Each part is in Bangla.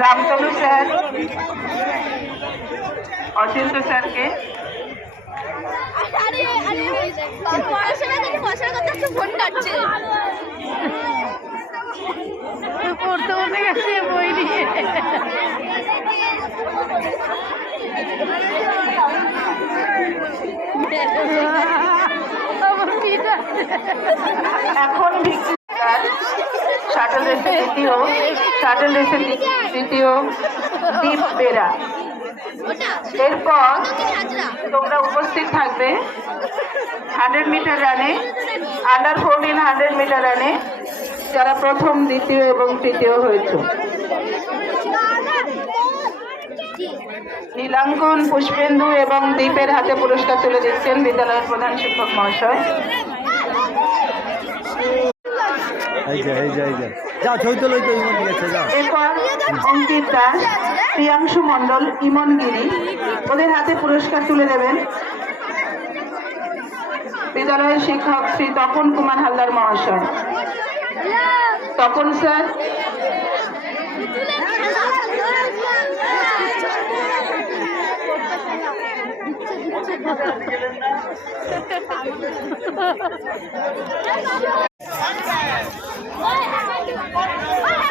रामतनु सर, অচিন্ত স্যারকে পড়তে বসে গেছে বই নিয়ে। এখন শাটল রেসের দ্বিতীয় দীপ বেরা। এরপর তোমরা উপস্থিত থাকবে 100 মিটার রানে, আন্ডার 14 100 মিটার রানে যারা প্রথম, দ্বিতীয় এবং তৃতীয় হয়েছে। নীলাঙ্কন, পুষ্পেন্দু এবং দীপের হাতে পুরস্কার তুলে দিচ্ছেন বিদ্যালয়ের প্রধান শিক্ষক মহাশয়। এরপর অঙ্কিত দাস, প্রিয়াংশু মণ্ডল, ইমন গিরি ওদের হাতে পুরস্কার তুলে দেবেন বিদ্যালয়ের শিক্ষক শ্রী তপন কুমার হালদার মহাশয়। তপন স্যার,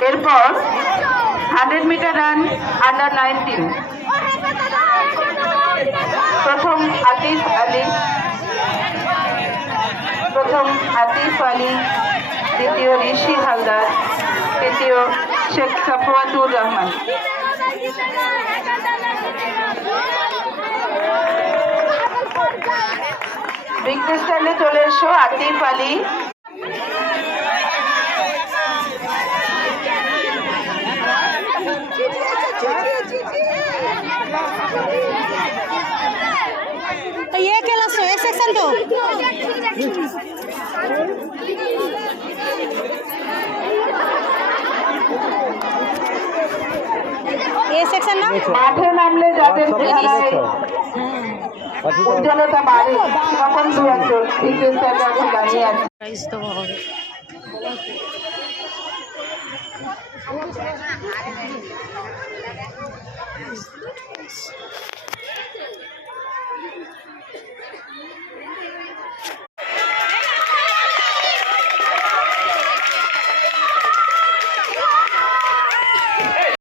এরপর 100 মিটার রান আন্ডার 19 প্রথম আতিফ আলী, দ্বিতীয় ঋষি হালদার, তৃতীয় শেখ সাফওয়াতুর রহমান। বিগ স্টাইলে চলে এসো আতিফ আলী। तो ये क्लास है सेक्शन तो ये सेक्शन ना মাঠে নামলে যাদের চেহারায় উজ্জ্বলতা বাড়ে তখন দু একজন বিদ্যুৎ এখন দাঁড়িয়ে আছে।